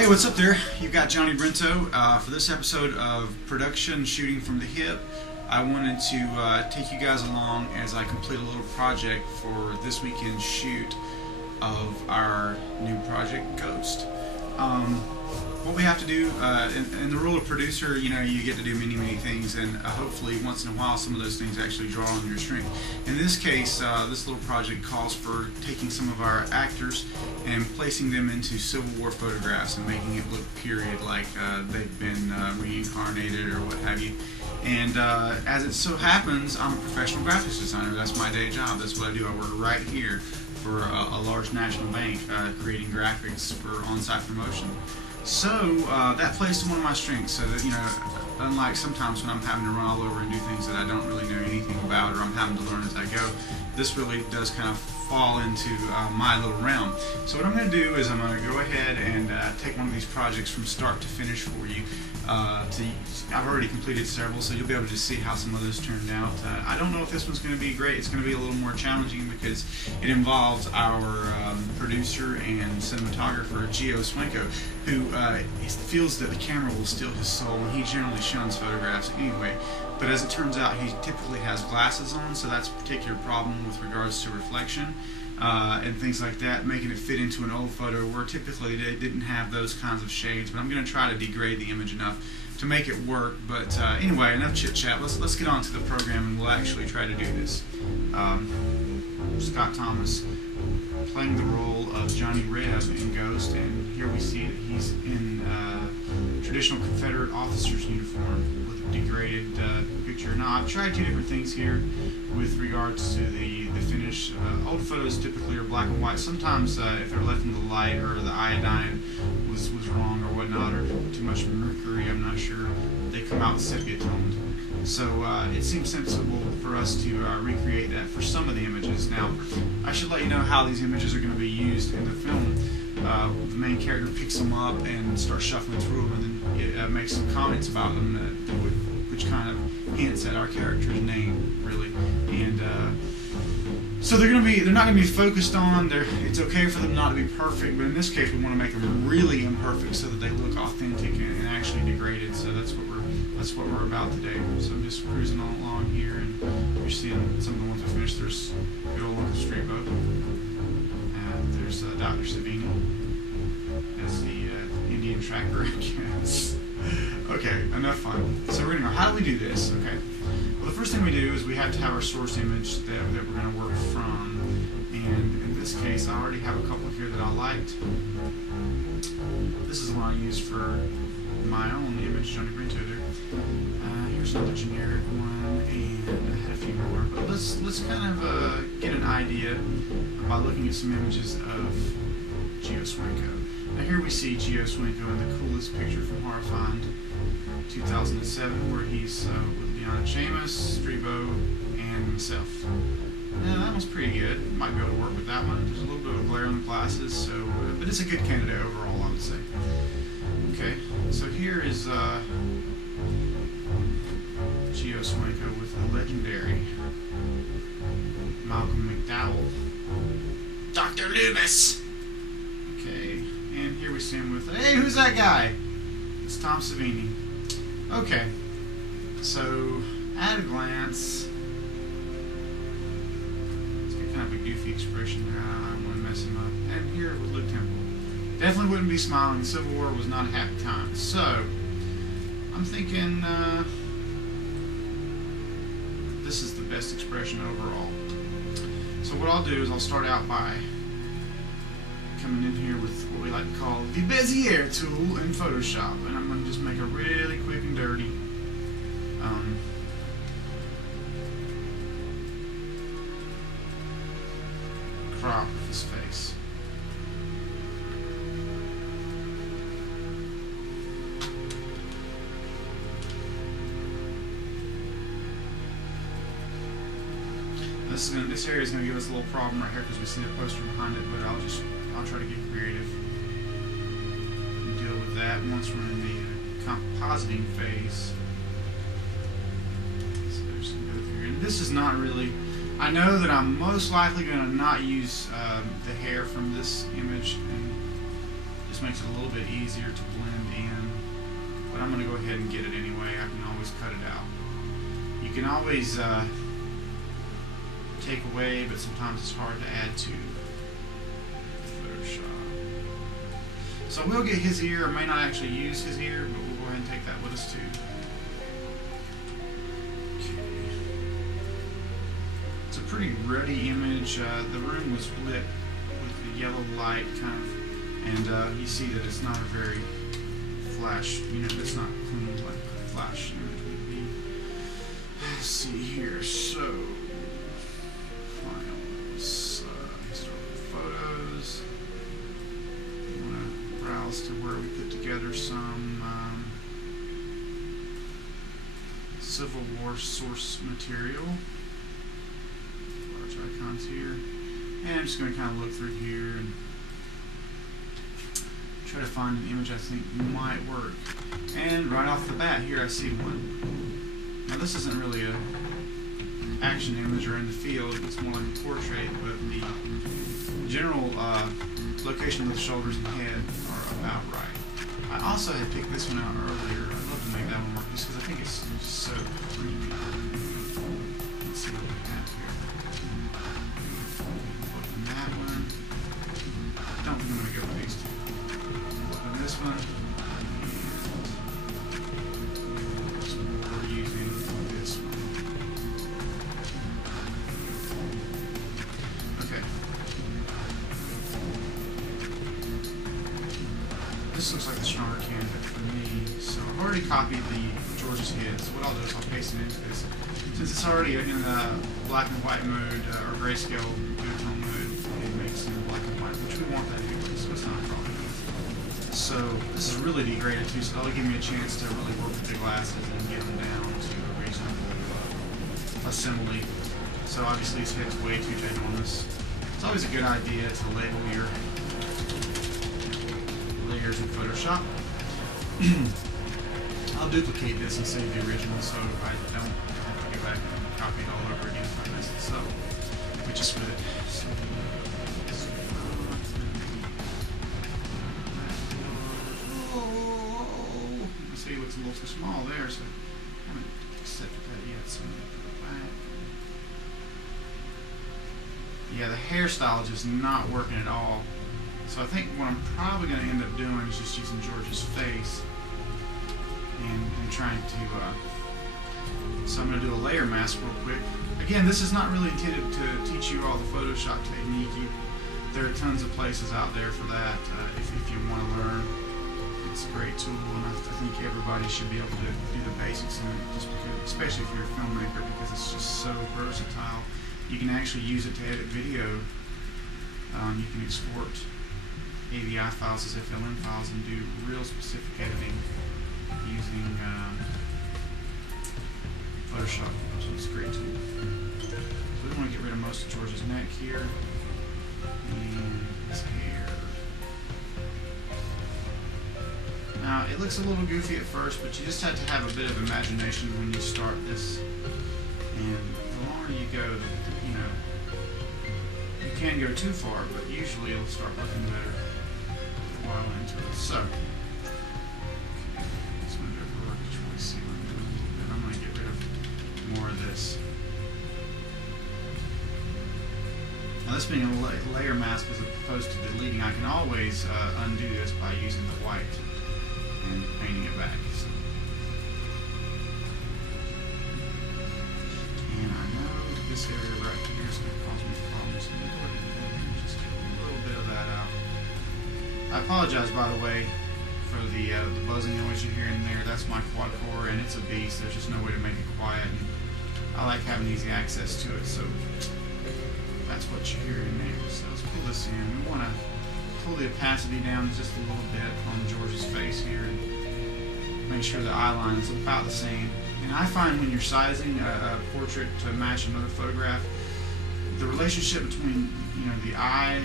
Hey, what's up there? You've got Johnny Brento. For this episode of Production Shooting from the Hip, I wanted to take you guys along as I complete a little project for this weekend's shoot of our new project, G.H.O.S.T. What we have to do, in the role of producer, you get to do many things, and hopefully once in a while some of those things actually draw on your strength. In this case, this little project calls for taking some of our actors and placing them into Civil War photographs and making it look period, like they've been reincarnated or what have you. And as it so happens, I'm a professional graphics designer. That's my day job. That's what I do. I work right here for a large national bank, creating graphics for on-site promotion. So that plays to one of my strengths, so that, unlike sometimes when I'm having to run all over and do things that I don't really know anything about, or I'm having to learn as I go, this really does kind of fall into my little realm. So what I'm going to do is I'm going to go ahead and take one of these projects from start to finish for you. I've already completed several, so you'll be able to see how some of those turned out. I don't know if this one's going to be great. It's going to be a little more challenging because it involves our producer and cinematographer, Geo Swanko, who feels that the camera will steal his soul, and he generally shuns photographs anyway. But as it turns out, he typically has glasses on, so that's a particular problem with regards to reflection and things like that, making it fit into an old photo where typically they didn't have those kinds of shades. But I'm going to try to degrade the image enough to make it work. But anyway, enough chit chat. Let's get on to the program, and we'll actually try to do this. Scott Thomas playing the role of Johnny Reb in G.H.O.S.T, and here we see that he's in traditional Confederate officer's uniform with a degraded picture. Now, I've tried two different things here with regards to the finish. Old photos typically are black and white. Sometimes if they're left in the light, or the iodine was wrong or whatnot, or too much mercury, I'm not sure, they come out sepia toned. So it seems sensible for us to recreate that for some of the images. Now, I should let you know how these images are going to be used in the film. The main character picks them up and starts shuffling through them, and then makes some comments about them, which kind of hints at our character's name, really. And so they're not going to be focused on. It's okay for them not to be perfect, but in this case, we want to make them really imperfect so that they look authentic and actually degraded. So that's what we're about today. So I'm just cruising along here, and you're seeing some of the ones we finished. There's good old Uncle Strabo. There's Dr. Savini as the Indian trapper, I guess. Okay, enough fun. So we're going to go, how do we do this? Okay. Well, the first thing we do is we have to have our source image that we're going to work from. And in this case, I already have a couple here that I liked. This is the one I used for my own image, Johnny Brento there. Here's another generic one, and I had a few more. But let's kind of get an idea by looking at some images of Geo Swanko. Now here we see Geo Swanko in the coolest picture from Horrifying 2007, where he's with G.H.O.S.T, Strabo, and myself. Now that one's pretty good. Might be able to work with that one. There's a little bit of glare on the glasses, so but it's a good candidate overall, I would say. Okay, so here is Geo Swanko with the legendary Malcolm McDowell, Dr. Loomis. Okay, and here we see him with, hey, who's that guy? It's Tom Savini. Okay, so at a glance, it's got kind of a goofy expression there. I don't want to mess him up. And here with Luke Temple. Definitely wouldn't be smiling. The Civil War was not a happy time. So, I'm thinking this is the best expression overall. So what I'll do is I'll start out by coming in here with what we like to call the Bezier tool in Photoshop. And I'm going to just make a really quick and dirty crop of his face. This area is going to give us a little problem right here because we see the poster behind it, but I'll try to get creative and deal with that once we're in the compositing phase. So there's some go through here. And this is not really, I know that I'm most likely going to not use the hair from this image, and Just makes it a little bit easier to blend in. But I'm going to go ahead and get it anyway. I can always cut it out. You can always take away, but sometimes it's hard to add to Photoshop. So we'll get his ear. I may not actually use his ear, but we'll go ahead and take that with us too. Okay. It's a pretty ruddy image. The room was lit with the yellow light kind of, and you see that it's not a very flash, it's not clean like a flash image would be. Let's see here. So files, start with photos. You want to browse to where we put together some Civil War source material. Large icons here, and I'm just going to kind of look through here and try to find an image I think might work. And right off the bat here I see one. Now this isn't really a action image or in the field, it's more like a portrait, but the general location of the shoulders and head are about right. I also had picked this one out earlier. I'd love to make that one work just because I think it's so creepy. Let's see what we have here. Open that one. I don't think I'm going to go with these two. Open this one. We're using this one. Okay. This looks like the stronger candidate for me. So I've already copied the George's head. So what I'll do is I'll paste it into this. Since it's already in black and white mode or grayscale duotone mode, it makes it in black and white, which we want that anyway, so it's not a problem. So this is really degraded too, so that'll give me a chance to really work with the glasses and get them down to a reasonable assembly. So obviously his head's way too ginormous. It's always a good idea to label your layers in Photoshop. I'll duplicate this and save the original so I don't have to go back and copy it all over again if I miss it. So we just split it. So, see, it looks a little too small there, so I haven't accepted that yet. So I'm going to put it back. Yeah, the hairstyle is just not working at all. So I think what I'm probably going to end up doing is just using George's face and trying to, so I'm going to do a layer mask real quick. Again, this is not really intended to teach you all the Photoshop technique. There are tons of places out there for that if you want to learn. It's a great tool, and I think everybody should be able to do the basics in it, just because, especially if you're a filmmaker, because it's just so versatile. You can actually use it to edit video. You can export AVI files as FLM files and do real specific editing using Photoshop, so it's a great tool. So we want to get rid of most of George's neck here and his hair. Now it looks a little goofy at first, but you just have to have a bit of imagination when you start this. And the longer you go, you can go too far, but usually it'll start looking better while into it. So, okay, this one over work, just really see what I'm doing a little bit. I'm going to get rid of more of this. Now, this being a layer mask as opposed to deleting, I can always undo this by using the white and painting it back. So. And I know that this area right here is going to cause me problems. So I'm going to go ahead and just get a little bit of that out. I apologize, by the way, for the buzzing noise you hear in there. That's my quad core, and it's a beast. There's just no way to make it quiet. And I like having easy access to it, so that's what you hear in there. So let's pull this in. We want to pull the opacity down just a little bit on George's face here and make sure the eye line is about the same. And I find when you're sizing a portrait to match another photograph, the relationship between the eye